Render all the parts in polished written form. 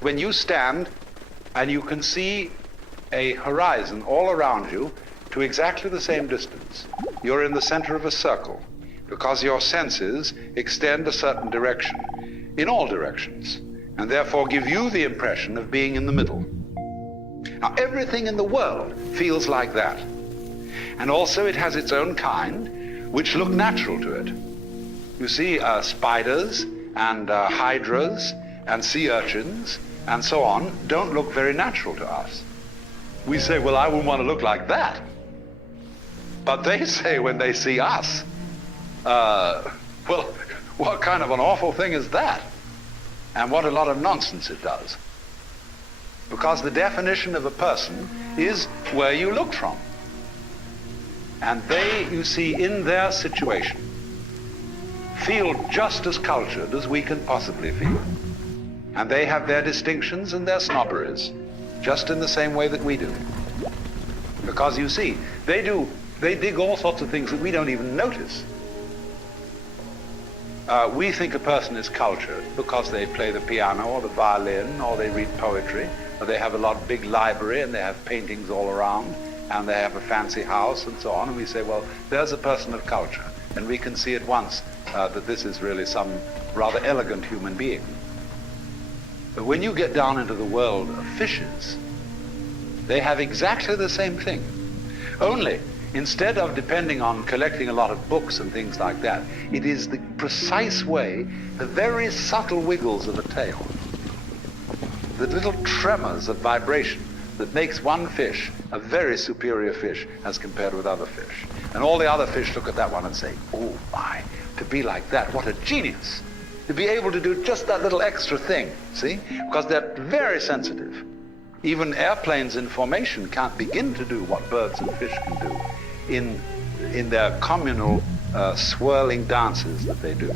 When you stand and you can see a horizon all around you to exactly the same distance, you're in the center of a circle because your senses extend a certain direction in all directions and therefore give you the impression of being in the middle. Now, everything in the world feels like that. And also it has its own kind, which look natural to it. You see spiders and hydras and sea urchins and so on don't look very natural to us. We say, well, I wouldn't want to look like that. But they say when they see us, well, what kind of an awful thing is that? And what a lot of nonsense it does. Because the definition of a person is where you look from. And they, you see, in their situation, feel just as cultured as we can possibly feel. And they have their distinctions and their snobberies, just in the same way that we do. Because you see, they dig all sorts of things that we don't even notice. We think a person is cultured because they play the piano or the violin or they read poetry or they have a big library and they have paintings all around and they have a fancy house and so on, and we say, well, there's a person of culture, and we can see at once that this is really some rather elegant human being. But when you get down into the world of fishes, they have exactly the same thing. Only, instead of depending on collecting a lot of books and things like that, it is the precise way, the very subtle wiggles of a tail, the little tremors of vibration that makes one fish a very superior fish as compared with other fish. And all the other fish look at that one and say, oh my, to be like that, what a genius. To be able to do just that little extra thing, see? Because they're very sensitive. Even airplanes in formation can't begin to do what birds and fish can do in their communal swirling dances that they do.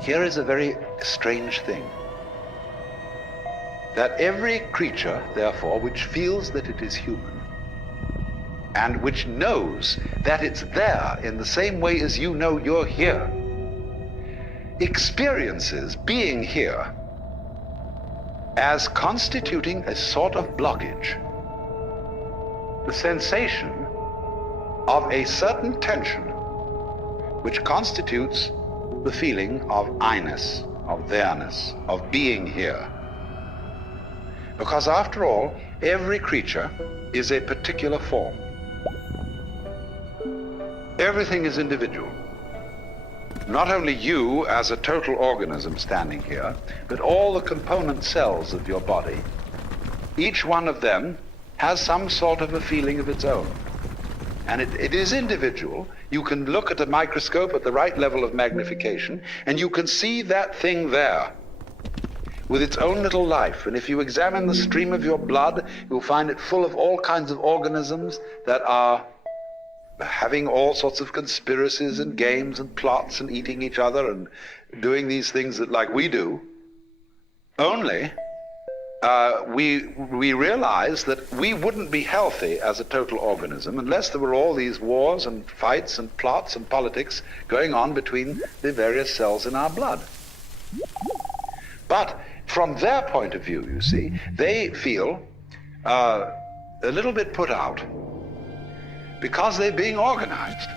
Here is a very strange thing. That every creature, therefore, which feels that it is human, and which knows that it's there in the same way as you know you're here, experiences being here as constituting a sort of blockage. The sensation of a certain tension which constitutes the feeling of I-ness, of there-ness, of being here. Because after all, every creature is a particular form. Everything is individual. Not only you as a total organism standing here, but all the component cells of your body. Each one of them has some sort of a feeling of its own. And it is individual. You can look at a microscope at the right level of magnification, and you can see that thing there with its own little life. And if you examine the stream of your blood, you'll find it full of all kinds of organisms that are having all sorts of conspiracies and games and plots and eating each other and doing these things that like we do. Only we realize that we wouldn't be healthy as a total organism unless there were all these wars and fights and plots and politics going on between the various cells in our blood. But from their point of view, you see, they feel a little bit put out because they're being organized.